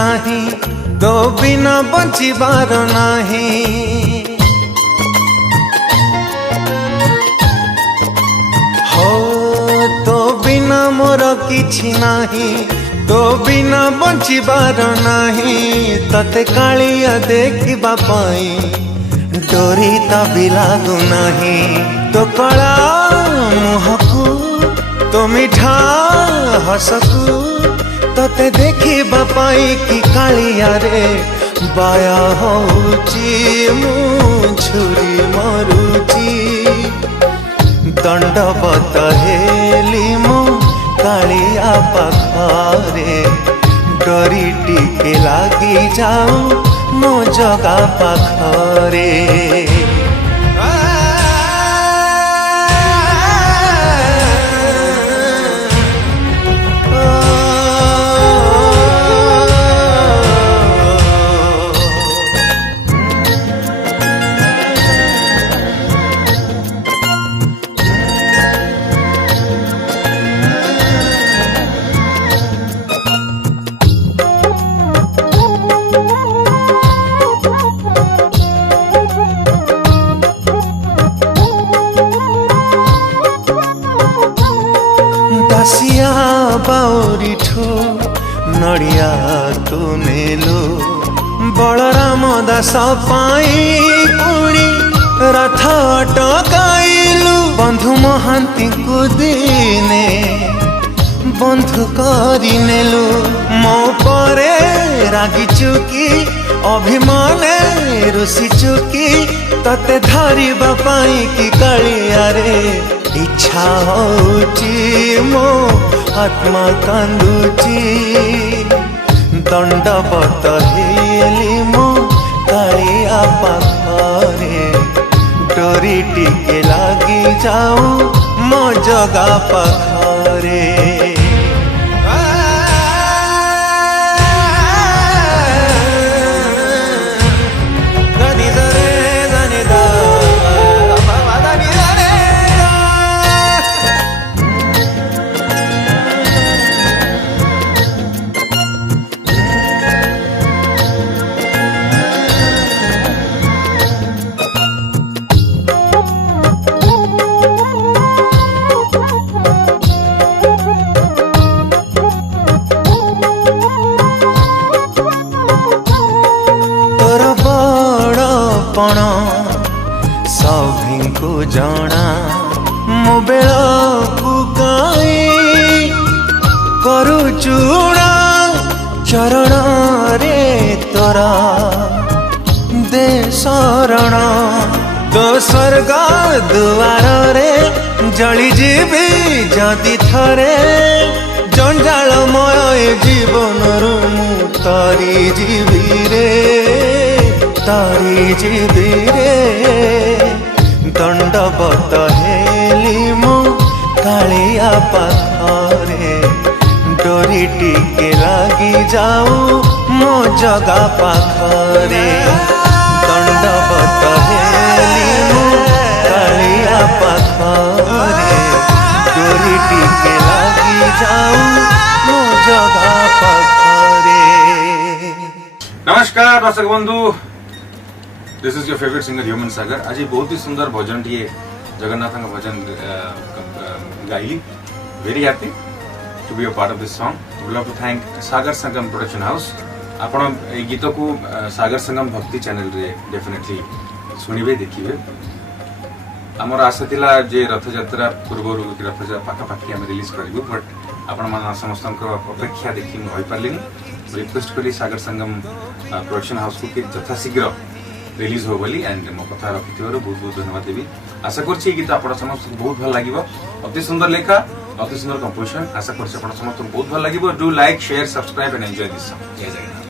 नाही तो बिना बचिबार नाही हो तो बिना मोर किछि नाही तो बिना बचिबार नाही तते कालिया देखिबा पाई डोरी तभी लागू नाही तो कला मुहकू तो मिठा हसकू तते देखिबा पाई कि कालिया रे बाया होची मु छुरी मरुची दंडवत हेली मु कालिया पाखरे डोरी टिके लागी जाऊ मो जगा पाखरे दासिया बाउरी ठो नड़िया तू नेलो बलराम दास पाई पुणी रथ अटकाइलु बंधु महांती को दिने बंधु करी नेलु मो परे रागी चुकी अभिमाने रुसी चुकी तते धरी बापाई की कालिया रे इच्छा होची मो आत्मा कांदुची दंडवत हेली मो कालिया पाखरे डोरी टिके लागी जाऊ मो जगा पाखरे सभी को जाना मो बेल को गाई करू चूड़ा चरण रे तोरा दे शरण तो स्वर्ग दुआर रे जली जीवी जदि थरे जंजालमय जीवन मु तारी जीवी रे तारी जीवी रे दंडवत हेली मु कालिया पाखरे डोरी टिके लागी जाऊ मो जगा पाखरे दंडवत हेली मु कालिया पाखरे डोरी टिके लागी जाऊ मो जगा पाखरे। नमस्कार दर्शक बंधु, this is your favourite singer Human Sagar. आज बहुत ही सुंदर भजन टी जगन्नाथ का भजन गाइली। Very happy to be a part of this song. Would love to thank Sagar Sangam production house. आपण ए गीत को सागर संगम भक्ति चैनल रे डेफिनेटली सुनिबे देखिबे। हमर आशा थिला जे रथ यात्रा पूर्व रथ यात्रा पाखापाखि आम रिलीज करूँ, बट आपण समस्त अपेक्षा देखी हो पार्लिनी। रिक्वेस्ट करी सागर संगम प्रोडक्शन हाउस को कि यथाशीघ्र रिलीज हो बोली एंड मो कथा रखि बहुत बहुत धन्यवाद देवी। आशा करछि गीत आपण समस्त बहुत भल लागिवो। अति सुंदर लेखा, अति सुंदर कंपोजिशन। आशा करछि आपण समस्त बहुत भल लागिवो। Do like, share, subscribe and enjoy this song. जय जगन्नाथ।